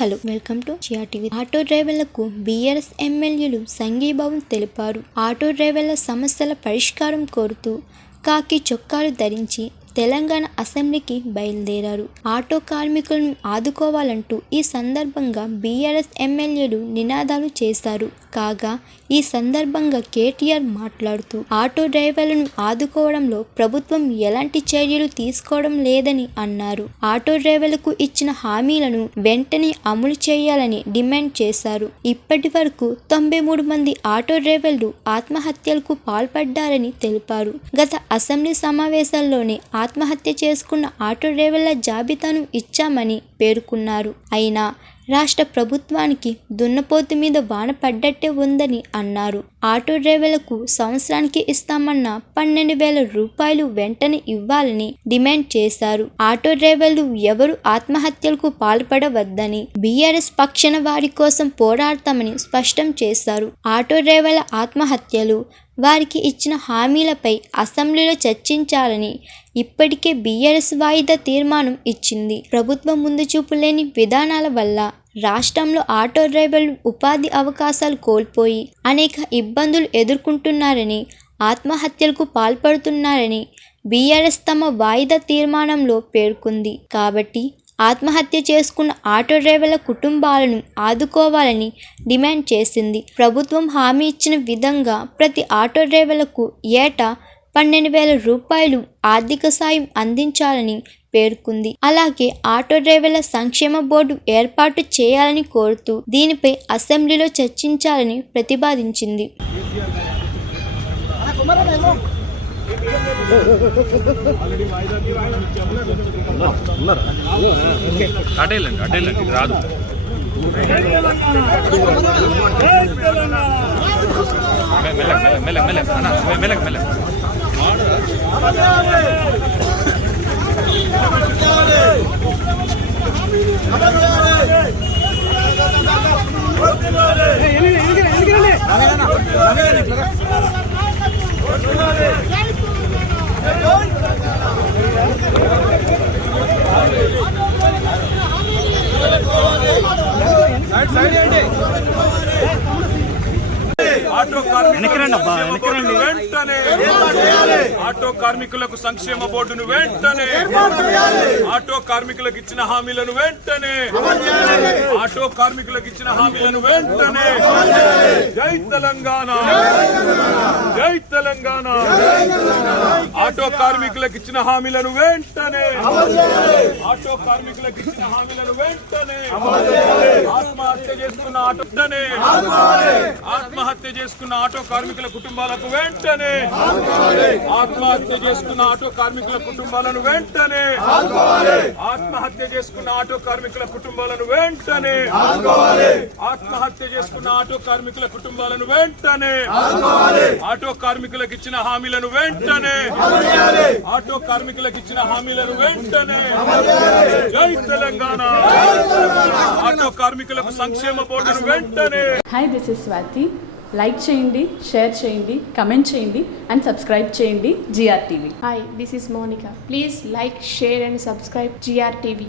Hello welcome to GRTV. Auto డ్రైవర్లకు BRS ఎమ్మెల్యేలు సంఘీభావం తెలిపారు. ఆటో డ్రైవర్ల సమస్యల పరిష్కారం కోరుతూ కాకి చొక్కాలు ధరించి తెలంగాణ అసెంబ్లీకి బయలుదేరారు. ఆటో కార్మికులను ఆదుకోవాలంటూ ఈ సందర్భంగా బీఆర్ఎస్ ఎమ్మెల్యేలు నినాదాలు చేశారు. కాగా ఈ సందర్భంగా కేటీఆర్ మాట్లాడుతూ ఆటో డ్రైవర్లను ఆదుకోవడంలో ప్రభుత్వం ఎలాంటి చర్యలు తీసుకోవడం లేదని అన్నారు. ఆటో డ్రైవర్లకు ఇచ్చిన హామీలను వెంటనే అమలు చేయాలని డిమాండ్ చేశారు. ఇప్పటి వరకు 93 మంది ఆటో డ్రైవర్లు ఆత్మహత్యలకు పాల్పడ్డారని తెలిపారు. గత అసెంబ్లీ సమావేశాల్లోనే ఆత్మహత్య చేసుకున్న ఆటో డ్రైవర్ల జాబితాను ఇచ్చామని పేర్కొన్నారు. అయినా రాష్ట్ర ప్రభుత్వానికి దున్నపోతు మీద వాన పడ్డట్టే ఉందని అన్నారు. ఆటో డ్రైవర్లకు సంవత్సరానికి ఇస్తామన్న 12,000 రూపాయలు వెంటనే ఇవ్వాలని డిమాండ్ చేశారు. ఆటో డ్రైవర్లు ఎవరు ఆత్మహత్యలకు పాల్పడవద్దని బీఆర్ఎస్ పక్షాన వారి కోసం పోరాడతామని స్పష్టం చేశారు. ఆటో డ్రైవర్ల ఆత్మహత్యలు, వారికి ఇచ్చిన హామీలపై అసెంబ్లీలో చర్చించాలని ఇప్పటికే బీఆర్ఎస్ వాయిదా తీర్మానం ఇచ్చింది. ప్రభుత్వం ముందు చూపు లేని విధానాల వల్ల రాష్ట్రంలో ఆటో డ్రైవర్లు ఉపాధి అవకాశాలు కోల్పోయి అనేక ఇబ్బందులు ఎదుర్కొంటున్నారని, ఆత్మహత్యలకు పాల్పడుతున్నారని బీఆర్ఎస్ తమ వాయిదా తీర్మానంలో పేర్కొంది. కాబట్టి ఆత్మహత్య చేసుకున్న ఆటో డ్రైవర్ల కుటుంబాలను ఆదుకోవాలని డిమాండ్ చేసింది. ప్రభుత్వం హామీ ఇచ్చిన విధంగా ప్రతి ఆటో డ్రైవర్లకు ఏటా 12,000 రూపాయలు ఆర్థిక సాయం అందించాలని పేర్కొంది. అలాగే ఆటో డ్రైవర్ల సంక్షేమ బోర్డు ఏర్పాటు చేయాలని కోరుతూ దీనిపై అసెంబ్లీలో చర్చించాలని ప్రతిపాదించింది. రాదు ఆటో కార్మికులకు సంక్షేమ బోర్డును వెంటనే, ఆటో కార్మికులకు ఇచ్చిన హామీలను వెంటనే, ఆటో కార్మికులకు ఇచ్చిన హామీలను వెంటనే. జై తెలంగాణ, జై తెలంగాణ. ఆటో కార్మికులకు ఇచ్చిన హామీలను వెంటనే, ఆటో కార్మికులకు ఇచ్చిన హామీలను వెంటనే. ఆత్మహత్య చేసుకున్న ఆటోనే, ఆత్మహత్య చేసుకున్న ఆటో కార్మికుల కుటుంబాలకు వెంటనే, ఆత్మహత్య చేసుకున్న ఆటో కార్మికుల కుటుంబాలను వెంటనే, ఆత్మహత్య చేసుకున్న ఆటో కార్మికుల కుటుంబాలను వెంటనే, ఆత్మహత్య చేసుకున్న ఆటో కార్మికుల కుటుంబాలను వెంటనే. ఆటో కార్మికులకు ఇచ్చిన హామీలను వెంటనే, ఆటో కార్మికులకు ఇచ్చిన హామీలను వెంటనే. జై తెలంగాణ. ఆటో కార్మికులకు సంక్షేమ బోర్డును వెంటనే. Hi, this is Swathi. Like చేయండి, షేర్ చేయండి, కమెంట్ చేయండి అండ్ సబ్స్క్రైబ్ చేయండి GRTV. Hi, this is Monica. Please like, share and subscribe GRTV.